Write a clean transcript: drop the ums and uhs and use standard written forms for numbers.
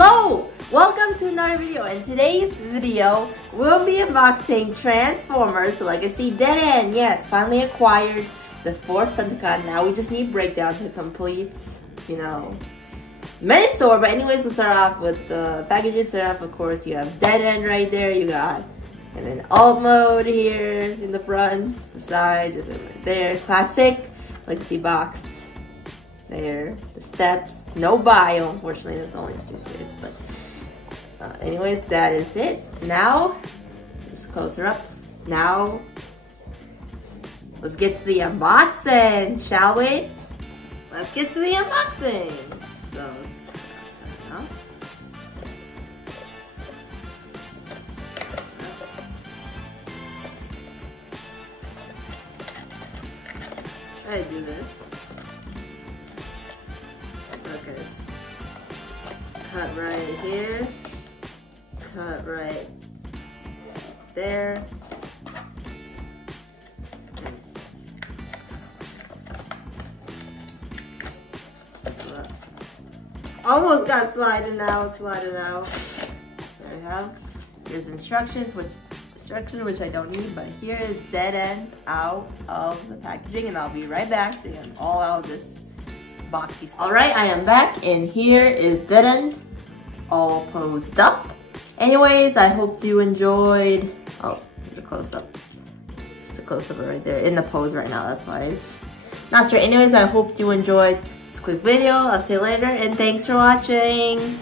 Hello! Welcome to another video. In today's video, we'll be unboxing Transformers Legacy Dead End. Yes, finally acquired the 4th Sentai. Now we just need breakdown to complete, mini store. But anyways, let's start off with the packaging. Start off, of course, you have Dead End right there. You got and then alt mode here in the front, the side, right there. Classic Legacy box. There, the steps, no bio, unfortunately, that's only 2 series, but anyways, that is it. Now, just close her up. Now, let's get to the unboxing, shall we? Let's get to the unboxing. So, try to do this. Okay, cut right here, cut right there. Almost got sliding out, There we have. Here's instructions, which I don't need, but here is Dead End out of the packaging, and I'll be right back to get all out of this boxy stuff. Alright, I am back, and here is Dead End all posed up. Anyways, I hope you enjoyed. Oh, there's a close-up. Just a close-up right there in the pose right now, that's why it's not straight. Anyways, I hope you enjoyed this quick video. I'll see you later, and thanks for watching.